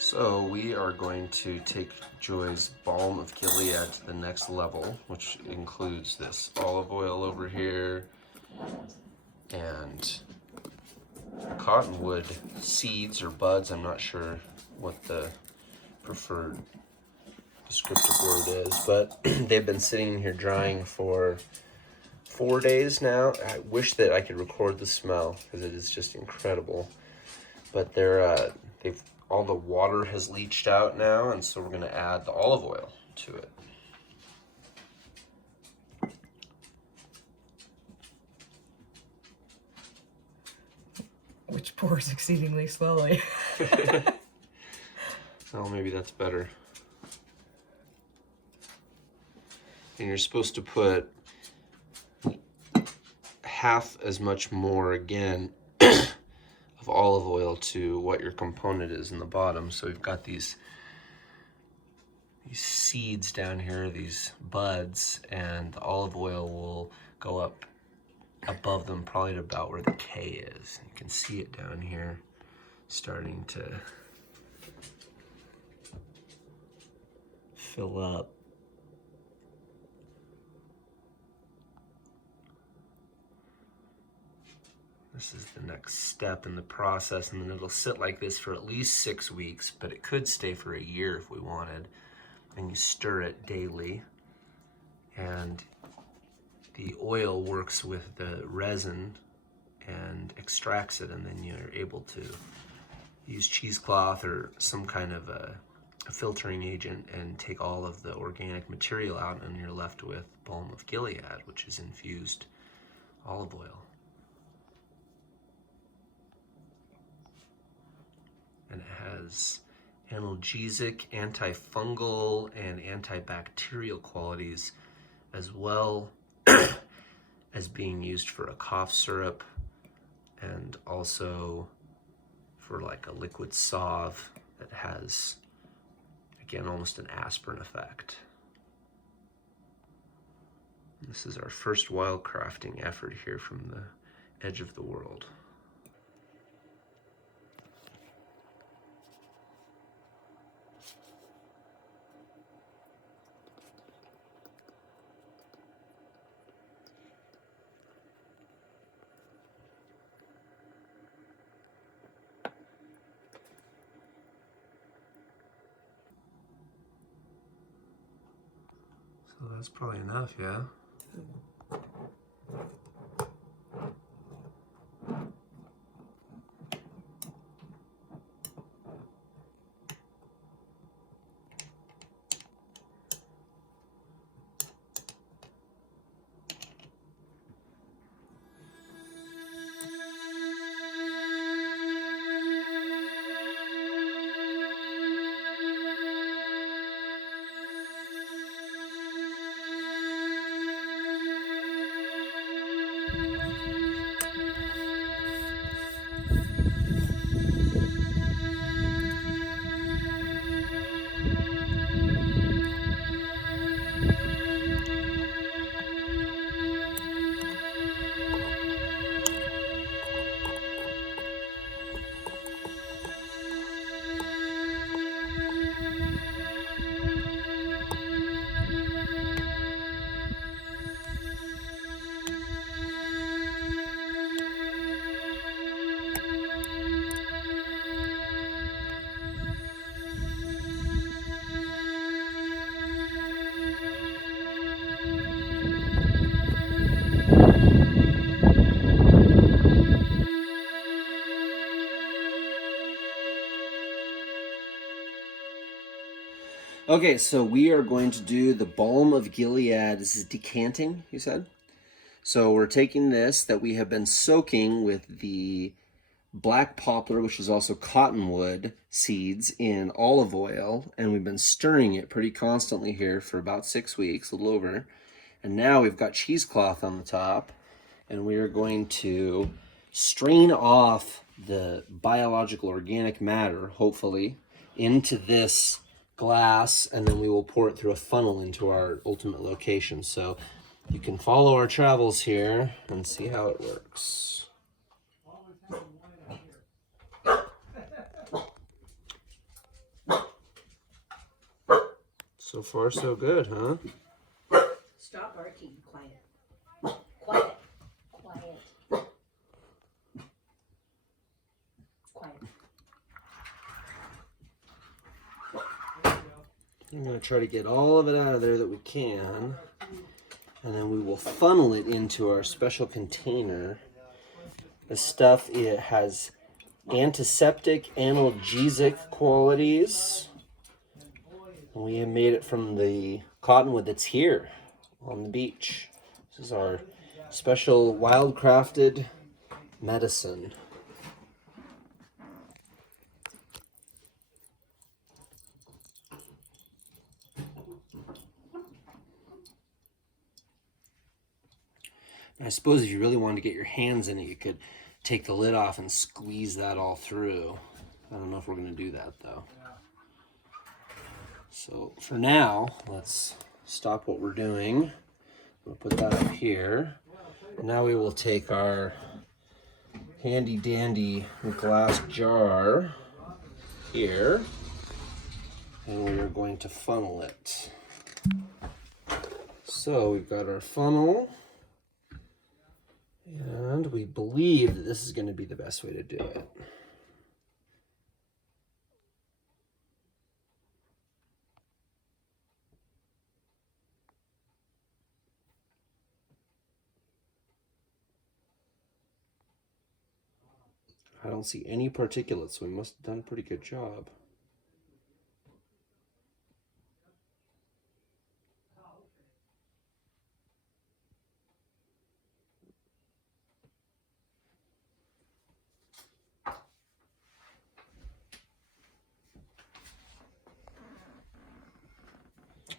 So we are going to take Joy's Balm of Gilead to the next level, which includes this olive oil over here and cottonwood seeds or buds. I'm not sure what the preferred descriptive word is, but they've been sitting here drying for 4 days now. I wish that I could record the smell because it is just incredible. But they've all the water has leached out now, and so we're going to add the olive oil to it. Which pours exceedingly slowly. Well, maybe that's better. And you're supposed to put half as much more again of olive oil to what your component is in the bottom. So we've got these seeds down here, these buds, and the olive oil will go up above them probably to about where the K is. You can see it down here starting to fill up. This is the next step in the process, and then it'll sit like this for at least 6 weeks, but it could stay for a year if we wanted. And you stir it daily, and the oil works with the resin and extracts it, and then you're able to use cheesecloth or some kind of a filtering agent and take all of the organic material out, and you're left with Balm of Gilead, which is infused olive oil. And it has analgesic, anti-fungal, and antibacterial qualities, as well as being used for a cough syrup and also for like a liquid salve that has, again, almost an aspirin effect. This is our first wild crafting effort here from the edge of the world. So that's probably enough, yeah? Okay, so we are going to do the Balm of Gilead. This is decanting, you said? So we're taking this that we have been soaking with the black poplar, which is also cottonwood seeds, in olive oil, and we've been stirring it pretty constantly here for about 6 weeks, a little over. And now we've got cheesecloth on the top, and we are going to strain off the biological organic matter, hopefully, into this glass, and then we will pour it through a funnel into our ultimate location. So you can follow our travels here and see how it works. So far, so good, huh? Stop barking. Quiet. Quiet. Quiet. Quiet. I'm going to try to get all of it out of there that we can. And then we will funnel it into our special container. This stuff, it has antiseptic, analgesic qualities. And we have made it from the cottonwood that's here on the beach. This is our special wild-crafted medicine. I suppose if you really wanted to get your hands in it, you could take the lid off and squeeze that all through. I don't know if we're going to do that, though. So for now, let's stop what we're doing. We'll put that up here. Now we will take our handy dandy glass jar here, and we are going to funnel it. So we've got our funnel. And we believe that this is going to be the best way to do it. I don't see any particulates, so we must have done a pretty good job.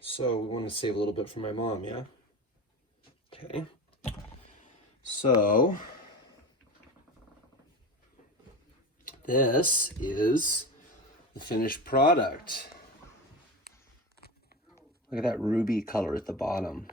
So we want to save a little bit for my mom, yeah? Okay. So this is the finished product. Look at that ruby color at the bottom.